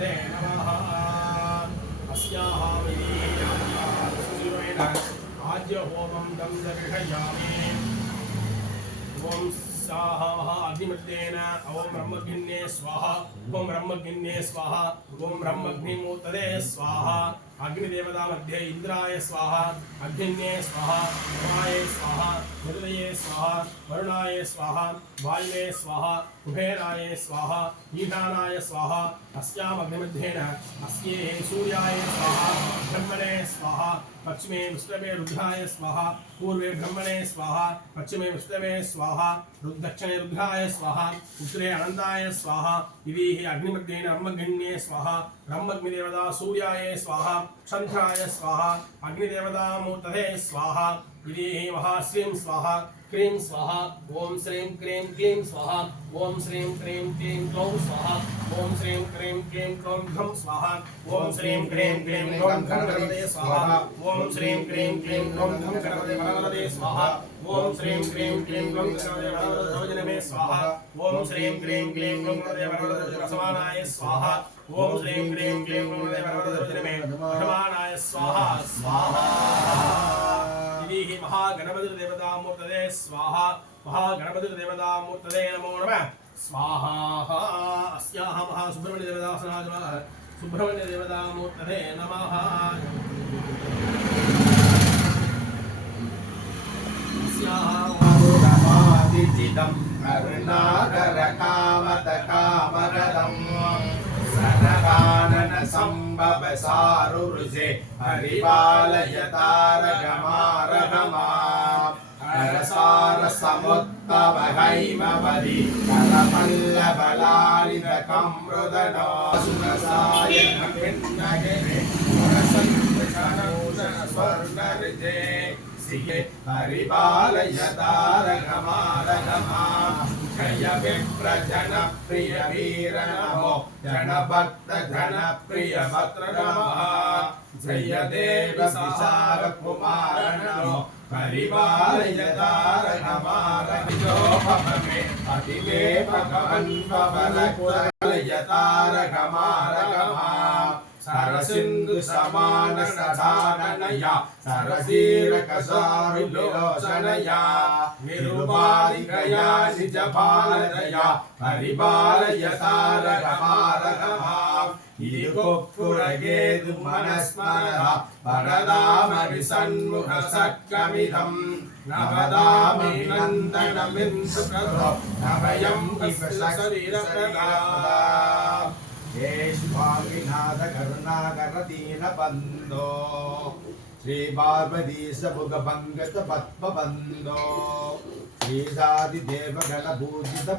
मूर्तये नमः अस्याः विधिः आद्य होमं दं दर्शयामि ओम स्वाहा अग्निमृतेन ओम ब्रह्मग्ने स्वाहा ओम ब्रह्मग्ने स्वाहा ओम ब्रह्मग्निमूर्तये स्वाहा अग्निदेवता मध्ये इंद्राय स्वाहा अग्निन्ये स्वाहा वाये स्वाहा मृदये स्वाहा वरुणाय स्वाहा वायुवे स्वाहा कुबेराय स्वाहा ईशानाय स्वाहा अस्याम् अग्निमध्येन अस्ये सूर्याय स्वाहा ब्रह्मणे स्वाहा पश्चिमे विष्णवे रुद्राय स्वाहा पूर्वे ब्रह्मणे स्वाहा पश्चिमे विष्णवे स्वाहा दक्षिणे रुद्राय स्वाहा उत्तरे अनंताय स्वाहा इति अग्निमध्येन ब्रह्मग्ने स्वाहा ब्रह्मग्निदेवता सूर्याय स्वाहा क्षंत्राय स्वाहा अग्निदेवता मूर्तये स्वाहा इति महाश्रीं स्वाहा क्रीं स्वाहा ओम श्रीं क्रीं क्लीं स्वाहा ओम श्रीं क्रीं क्लीं क्लौं स्वाहा ओम श्रीं क्रीं क्लीं क्लौं घं स्वाहा ओम श्रीं क्रीं क्लीं क्लौं गणपतये स्वाहा ओम श्रीं क्रीं क्लीं क्लौं घं गणपतये स्वाहा ओम श्रीं क्रीं क्लीं क्लौं गणपतये स्वाहा ओम श्रीं क्रीं क्लीं क्लौं गणपतये स्वाहा ओम श्रीं क्रीं क्लीं क्लौं गणपतये स्वाहा स्वाहा महागणपतिर्देवता मूर्तये स्वाहा महागणपतिर्देवता मूर्तये नमो नमः स्वाहा अस्याः महासुब्रह्मण्यदेवता सुब्रह्मण्यदेवता मूर्तये नमः अस्याः करुणाकरकामतकामरदम् सनकानन संभव सारुरुजे हरिबालयतारगमारगमा हरसार समुत्तव हैमवदि करपल्लवलालितकमृदनो सुरसायन भिन्नगिरि स्वर्णरिजे सिगे हरिबालयतारगमारगमा जय विप्र जनप्रिय वीर नमो जनभक्त जनप्रिय भद्र नमः जय देव सार कुमार नमो परिवारयतार नमार जो भवे अतिवे भगवन् भवन कुलयतार गमार गमा सरसिंधु समान सदाननया सरसीर कसारुलोचनया विरुपादिकया निज भारतया परिपालयतार गमार गमा इदिगोपुरगेदु मनस्मरः परदामरि सन्मुख सक्कमिदम् नवदामि नन्दनमिन्दु प्रभो नवयं विश्वशरीरप्रदा हे स्वामिनाथ करुणाकर दीनबन्धो श्री पार्वतीश भुगभङ्गत पद्मबन्धो श्री सादिदेव गणपूजित